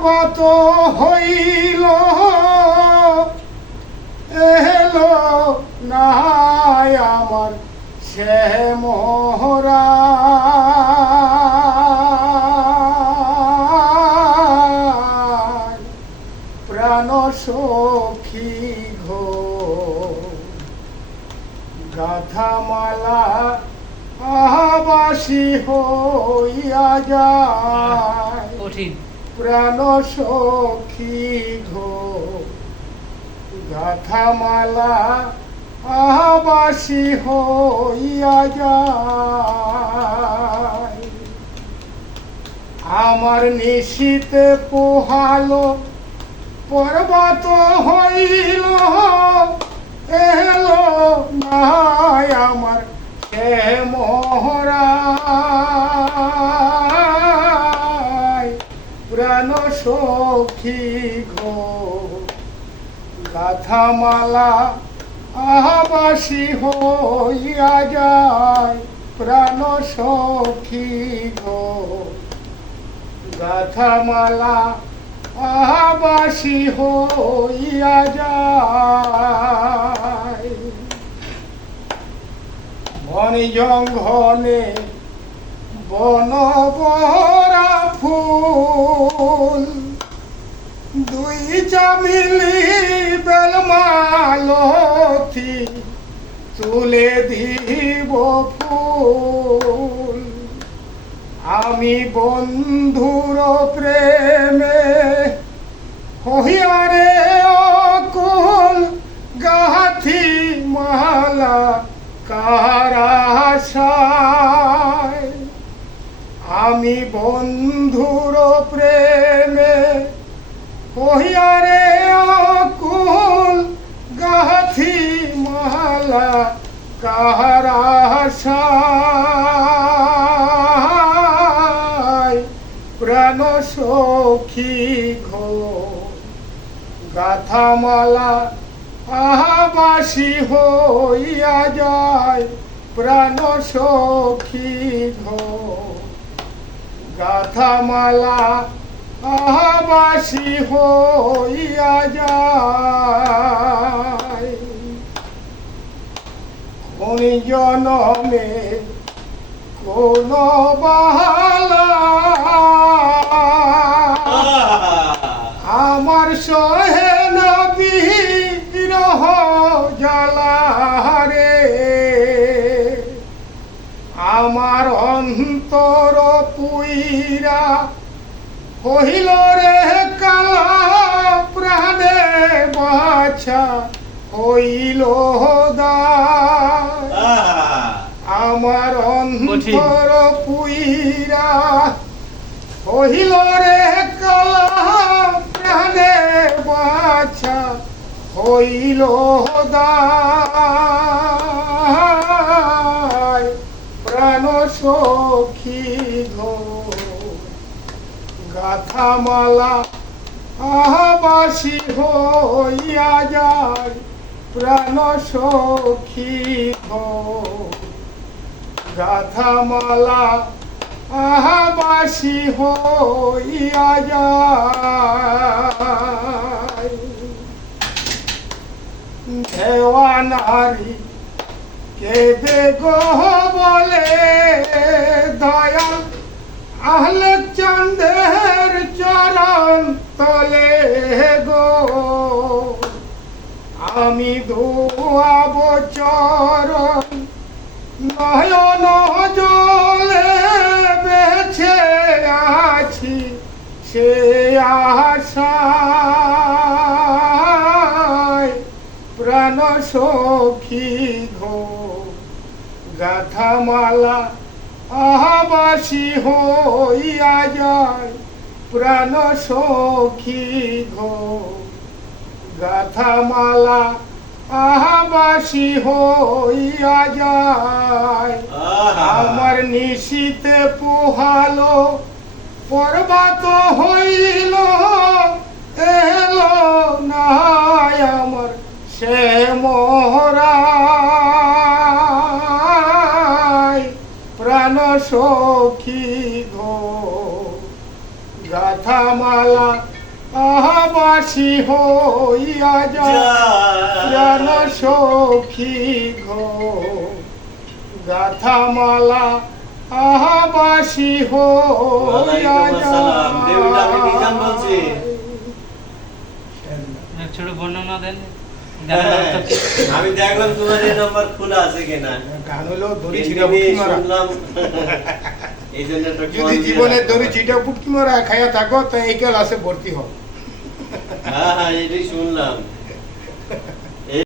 পর্বত হইল এলো নাই আমার সে মোহরা প্রাণ সখী ঘো গাথামালা আবাসী হইয়া যায় কঠিন প্রাণ সখী ঘো গাথামালা আবাসী হইয়া যায় আমার নিশীতে পোহালো পর্বত হইল এলো নাই আমার সে মোহরা প্রাণ সখী ঘো গাথামালা আবাসী হইয়া যায় প্রাণ সখী ঘো গাথামালা আবাসী হইয়া যায় বন জঙ্গলে বন বরা ফুল দুই চামিলি বেলমালতি তুলে দিব ফুল আমি বন্ধুর প্রেমে হইয়ারে অকুল গাথি মালা কারাশায় আমি বন্ধুর প্রেমে হইয়ারে অকুল গাথি মালা কারাশায় প্রাণ সখী ঘো গাথামালা আবাসী হইয়া যায় প্রাণ সখী ঘো গাথামালা আবাসী হইয়া যায় কোন জনমে কোন বালা আমার সহে না বিরহ জ্বালা রে আমার অন্তর পুইরা হইল রে কালা প্রাণে বাছা হইল দায় আমার অন্তর পুইরা হইল রে কালা প্রাণে বাছা হইল দায় প্রাণ সখী ঘো গাথামালা আবাসী হইয়া যায় প্রাণ সখী ঘো গাথামালা আবাসী হইয়া যায় দেওয়ানারি কেঁদে গো বলে দয়াল আহলে চাঁদের চরণ তলে গো আমি ধোয়াব চরণ নয়ন জলে বেছে আছি সে আশায় প্রাণ সখী ঘো গাথামালা আবাসী হইয়া যায় প্রাণ সখী ঘো গাথামালা আবাসী হইয়া যায় আমার নিশীতে পোহালো পর্বত হইল এলো নাই আমার সে মোহরা প্রাণ সখী ঘো গাথামালা আহাবাসী হইয়া যেন সখী ঘো গাথামালা আহাবাসী হইয়া ছোট বর্ণনা দেন। আমি দেখলাম তোমার এই নাম্বার খোলা আছে কিনা। গান হলো দড়ি ছিঁড়া বুটকি মারা। শুনলাম এই জন্য একটা যদি জীবনে দড়ি ছিঁড়া বুটকি মারা খাইয়া থাকো তো এই ক্লাসে ভর্তি হও। হ্যাঁ এটাই শুনলাম।